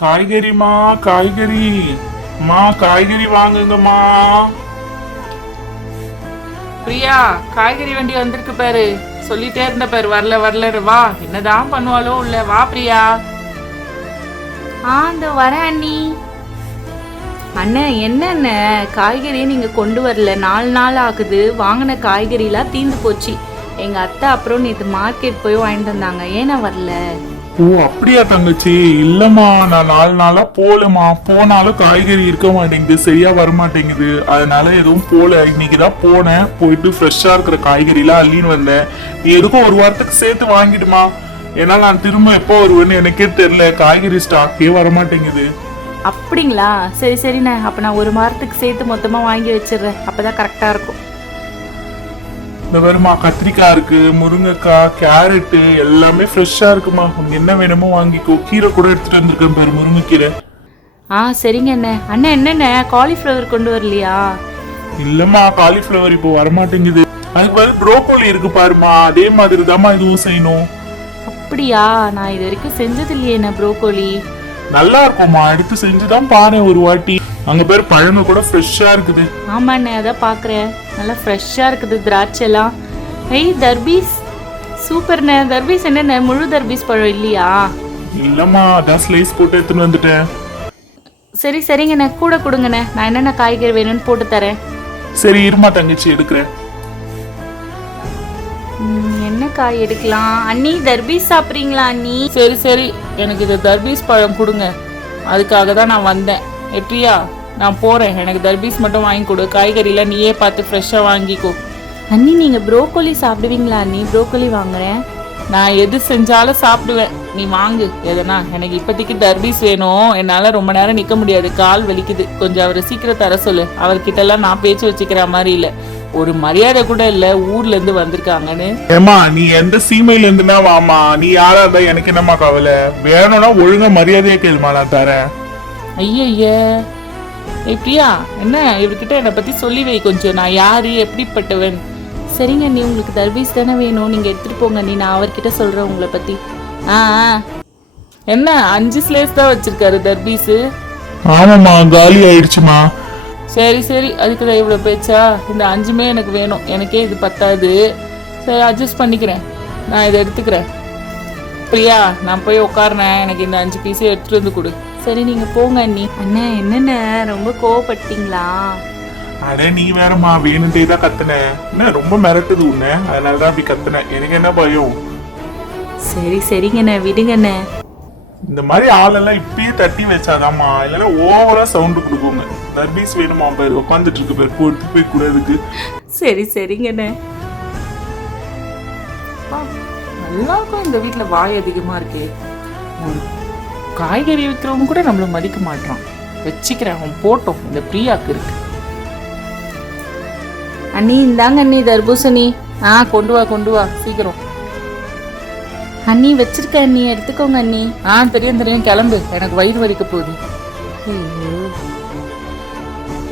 காய்கறிமா, காய்கறி மா, காய்கறி வாங்குங்கம்மா. பிரியா, காய்கறி வண்டி வந்திருக்கு பாரு. சொல்லிட்டே இருந்த பாரு, வரல வரலன்னு. வா, என்னதான் பண்ணுவாளோ உள்ள. வா பிரியா. இந்த வரேன் அண்ணி. அண்ணன் என்னென்ன காய்கறியை நீங்க கொண்டு வரல? 4 நாள் ஆகுது. வாங்கின காய்கறிலாம் தீந்து போச்சு. எங்க அத்தை அப்புறம் நேற்று மார்க்கெட் போய் வாங்கிட்டு வந்தாங்க. ஏன்னா வரல? ஓ அப்படியா தங்கச்சி? இல்லம்மா, நான் 4 நாளா போலமா. போனாலும் காய்கறி இருக்க மாட்டேங்குது, சரியா வரமாட்டேங்குது. அதனால எதுவும் போல. இன்னைக்குதான் போனேன். போயிட்டு ஃப்ரெஷ்ஷா இருக்கிற காய்கறி எல்லாம் அள்ளின்னு வந்தேன். நீ எதுக்கும் ஒரு வாரத்துக்கு சேர்த்து வாங்கிடுமா. ஏன்னா நான் திரும்ப எப்போ வருவேன்னு எனக்கே தெரியல. காய்கறி ஸ்டாக்கே வரமாட்டேங்குது. அப்படிங்களா? சரி சரிண்ணே. அப்போ நான் ஒரு வாரத்துக்கு சேர்த்து மொத்தமாக வாங்கி வச்சிடுறேன். அப்பதான் கரெக்டாக இருக்கும். இந்த வருமா, கத்திரிக்காய் இருக்கு, முருங்கைக்காய், கேரட்டு எல்லாமே ஃப்ரெஷ்ஷா இருக்குமா. உனக்கு என்ன வேணுமோ வாங்கிக்கோ. கீரை கூட எடுத்துட்டு வந்திருக்கேன் பாரு, முருங்கைக்கீரை. சரிங்க அண்ணே. அண்ணன் என்னென்ன காலிஃப்ளவர் கொண்டு வரலையா? இல்லம்மா, காலிஃப்ளவர் இப்போ வரமாட்டேங்குது. அதுக்கு பதில் ப்ரோக்கோலி இருக்கு பாருமா, அதே மாதிரி தாம்மா இதுவும் செய்யணும். அப்படியா? நான் இது வரைக்கும் செஞ்சது இல்லையே என்ன ப்ரோக்கோலி. நல்லா இருக்கும்மா, எடுத்து செஞ்சுதான் பாரு ஒரு வாட்டி. அங்க பேர் பழங்க கூட ஃப்ரெஷ்ஷா இருக்குது. ஆமாண்ணே, அதான் பார்க்குறேன். நல்லா ஃப்ரெஷ்ஷாக இருக்குது திராட்சைலாம். தர்பீஸ் சூப்பர்ண்ணே. தர்பீஸ் என்னண்ணே, முழு தர்பீஸ் பழம் இல்லையா? இல்லம்மா, அதான் ஸ்லைஸ் போட்டு எடுத்துன்னு வந்துட்டேன். சரி சரிங்கண்ணே, கூட கொடுங்கண்ணே. நான் என்னென்ன காய்கறி வேணும்னு போட்டு தரேன். சரி இருமா தங்கச்சி, எடுக்கிறேன். என்ன காய் எடுக்கலாம் அண்ணி? தர்பீஸ் சாப்பிட்றீங்களா அண்ணி? சரி சரி, எனக்கு இது தர்பீஸ் பழம் கொடுங்க. அதுக்காக தான் நான் வந்தேன். பிரியா, நான் போறேன். எனக்கு தர்பீஸ் மட்டும் வாங்கி கொடு. காய்கறிலாம் நீயே பார்த்து ஃப்ரெஷ்ஷாக வாங்கிக்கோ. அண்ணி நீங்கள் ப்ரோக்கோலி சாப்பிடுவீங்களா அண்ணி? ப்ரோக்கோலி வாங்குறேன். நான் எது செஞ்சாலும் சாப்பிடுவேன். நீ வாங்கு எதனா. எனக்கு இப்போதைக்கு தர்பீஸ் வேணும். என்னால் ரொம்ப நேரம் நிற்க முடியாது, கால் வலிக்குது. கொஞ்சம் அவரை சீக்கிரம் தர சொல்லு. அவர்கிட்டலாம் நான் பேச்சு வச்சுக்கிற மாதிரி இல்லை. ஒரு மரியாதை கூட இல்லை, ஊர்ல இருந்து வந்திருக்காங்கன்னு. ஏமா, நீ எந்த சீமையில இருந்துனா வாமா. நீ யாரா இருந்தா எனக்கு என்னம்மா கவலை. வேணும்னா ஒழுங்கா மரியாதையா கேளுமா, நான் தரேன். ஐய பிரியா, என்ன இவர்கிட்ட என்னை பத்தி சொல்லி வை கொஞ்சம். நான் யாரு, எப்படிப்பட்டவன். சரிங்க அண்ணி, உங்களுக்கு தர்பீஸ் தானே வேணும், நீங்கள் எடுத்துகிட்டு போங்க அண்ணி. நான் அவர்கிட்ட சொல்கிறேன் உங்களை பற்றி. என்ன 5 ஸ்லேஸ் தான் வச்சிருக்காரு தர்பீஸு? ஆமாம்மா, காலி ஆயிடுச்சுமா. சரி சரி, அதுக்கு தான் இவ்வளோ பேச்சா? இந்த 5மே எனக்கு வேணும். எனக்கே இது பத்தாது. சரி, அட்ஜஸ்ட் பண்ணிக்கிறேன். நான் இதை எடுத்துக்கிறேன். பிரியா, நான் போய் உட்காருனேன். எனக்கு இந்த 5 பீஸே எடுத்துகிட்டு வந்து கொடு. சரி, நீங்கள் போங்க அண்ணி. அண்ணா என்னென்ன ரொம்ப கோவப்பட்டீங்களா? அட நீ வேறம்மா, வேணுண்டே தான் கத்துனேன். என்ன ரொம்ப மிரட்டுது உன்ன, அதனாலதான் அப்படி கத்துனேன். எனக்கு என்ன பயம். சரி சரிங்கண்ணே, விடுங்கண்ணே. இந்த மாதிரி ஆளெல்லாம் இப்பயே தட்டி வச்சாதாம்மா, இல்லைன்னா ஓவரா சவுண்டு கொடுக்குங்க. தர்பீஸ் வேணுமா பேர் உட்காந்துட்டு இருக்கு பேர், போட்டு போய் கூடாதுக்கு. சரி சரிங்கண்ணே. நல்லாக்கும் இந்த வீட்டில் வாய் அதிகமாக இருக்கே. ஒரு காய்கறி விற்கிறவங்க கூட நம்மளை மதிக்க மாட்டான். வச்சுக்கிறேன், அவன் போட்டோம். இந்த பிரியாக்கு இருக்கு. அண்ணி இந்தாங்க அண்ணி தர்பூசணி. கொண்டு வா கொண்டு வா சீக்கிரம். அண்ணி வச்சிருக்க அண்ணி, எடுத்துக்கோங்க அண்ணி. தெரியும் தெரியும், கிளம்பு. எனக்கு வயிறு வலிக்க போகுது. ஐயோ